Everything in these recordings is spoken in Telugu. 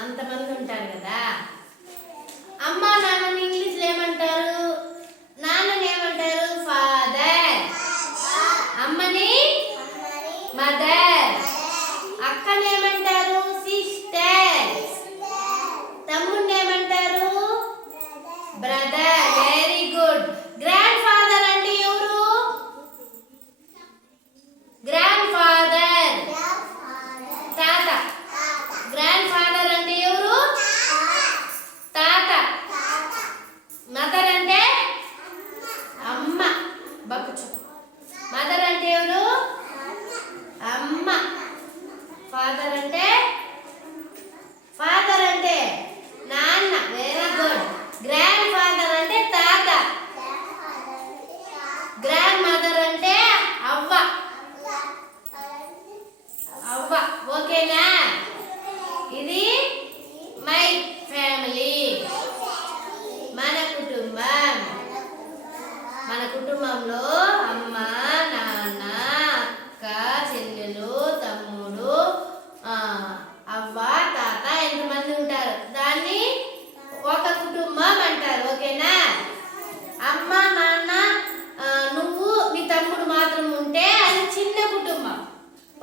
అంతమంది ఉంటారు కదా అమ్మ నాన్నని ఇంగ్లీష్లో ఏమంటారు నాన్నని ఏమంటారు ఫాదర్ అమ్మని మదర్ Brandão!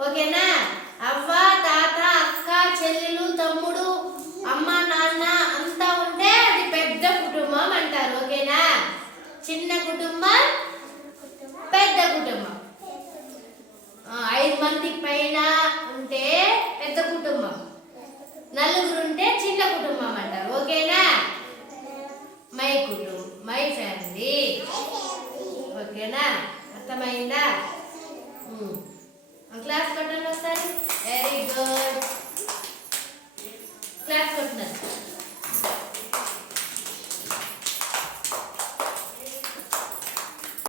ఓకేనా? అవ్వ తాత అక్క చెల్లెలు తమ్ముడు అమ్మ నాన్న అంతా ఉంటే అది పెద్ద కుటుంబం అంటారు ఓకేనా? చిన్న కుటుంబం పెద్ద కుటుంబం. ఐదు మంది పైన ఉంటే పెద్ద కుటుంబం. నలుగురు ఉంటే చిన్న కుటుంబం అంటారు ఓకేనా? మై కుటుంబం మై ఫ్యామిలీ. ఓకేనా? అర్థమైందా? క్లాస్ బటన్ ఒకసారి వెరీ